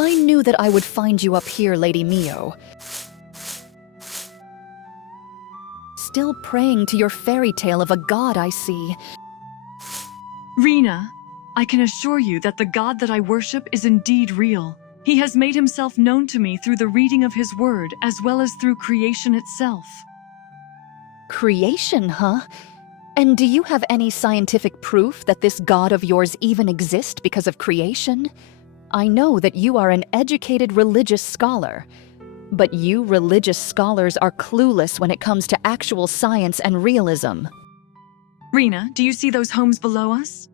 I knew that I would find you up here, Lady Mio. Still praying to your fairy tale of a god, I see. Rena, I can assure you that the God that I worship is indeed real. He has made himself known to me through the reading of his word as well as through creation itself. Creation, huh? And do you have any scientific proof that this god of yours even exists because of creation? I know that you are an educated religious scholar, but you religious scholars are clueless when it comes to actual science and realism. Rena, do you see those homes below us?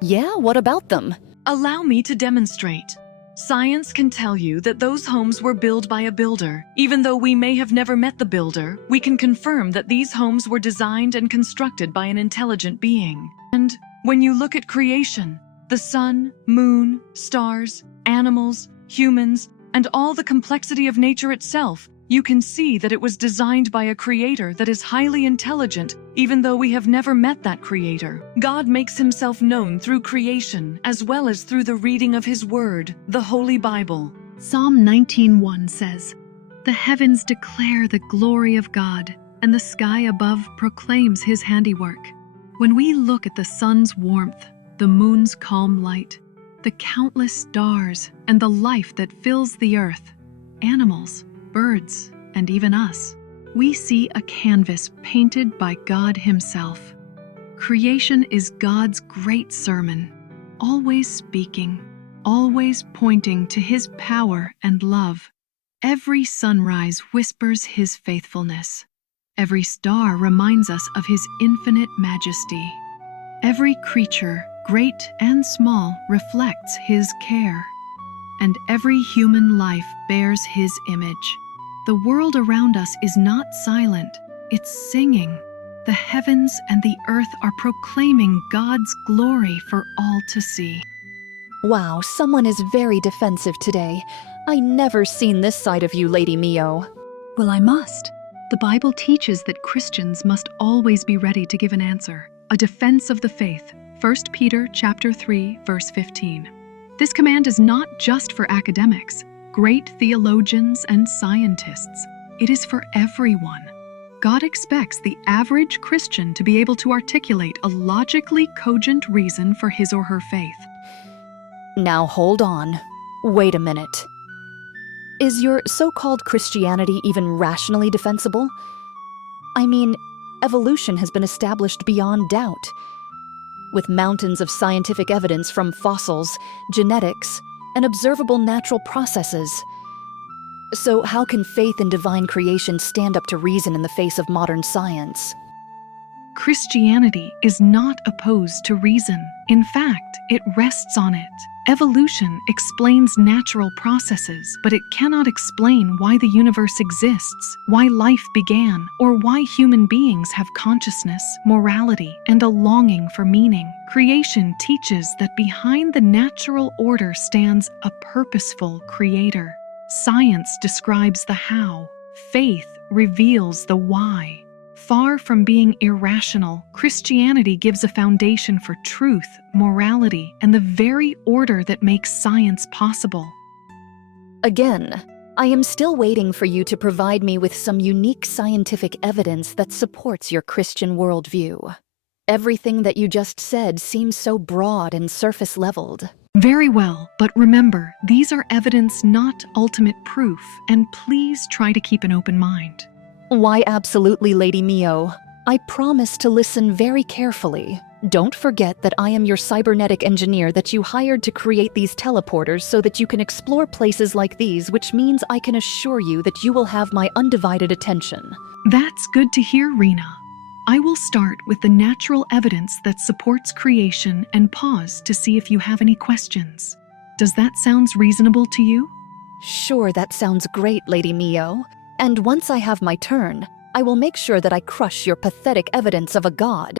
Yeah, what about them? Allow me to demonstrate. Science can tell you that those homes were built by a builder. Even though we may have never met the builder, we can confirm that these homes were designed and constructed by an intelligent being. And when you look at creation, the sun, moon, stars, animals, humans, and all the complexity of nature itself, you can see that it was designed by a creator that is highly intelligent, even though we have never met that creator. God makes himself known through creation, as well as through the reading of his word, the Holy Bible. Psalm 19:1 says, "The heavens declare the glory of God, and the sky above proclaims his handiwork." When we look at the sun's warmth, the moon's calm light, the countless stars, and the life that fills the earth, animals, birds, and even us, we see a canvas painted by God himself. Creation is God's great sermon, always speaking, always pointing to his power and love. Every sunrise whispers his faithfulness. Every star reminds us of his infinite majesty. Every creature, great and small, reflects his care. And every human life bears his image. The world around us is not silent, it's singing. The heavens and the earth are proclaiming God's glory for all to see. Wow, someone is very defensive today. I never seen this side of you, Lady Mio. Well, I must. The Bible teaches that Christians must always be ready to give an answer, a defense of the faith. 1 Peter chapter 3, verse 15. This command is not just for academics, great theologians and scientists. It is for everyone. God expects the average Christian to be able to articulate a logically cogent reason for his or her faith. Now hold on. Wait a minute. Is your so-called Christianity even rationally defensible? I mean, evolution has been established beyond doubt, with mountains of scientific evidence from fossils, genetics, and observable natural processes. So how can faith in divine creation stand up to reason in the face of modern science? Christianity is not opposed to reason. In fact, it rests on it. Evolution explains natural processes, but it cannot explain why the universe exists, why life began, or why human beings have consciousness, morality, and a longing for meaning. Creation teaches that behind the natural order stands a purposeful creator. Science describes the how. Faith reveals the why. Far from being irrational, Christianity gives a foundation for truth, morality, and the very order that makes science possible. Again, I am still waiting for you to provide me with some unique scientific evidence that supports your Christian worldview. Everything that you just said seems so broad and surface-leveled. Very well, but remember, these are evidence, not ultimate proof, and please try to keep an open mind. Why, absolutely, Lady Mio. I promise to listen very carefully. Don't forget that I am your cybernetic engineer that you hired to create these teleporters so that you can explore places like these, which means I can assure you that you will have my undivided attention. That's good to hear, Rena. I will start with the natural evidence that supports creation and pause to see if you have any questions. Does that sound reasonable to you? Sure, that sounds great, Lady Mio. And once I have my turn, I will make sure that I crush your pathetic evidence of a god.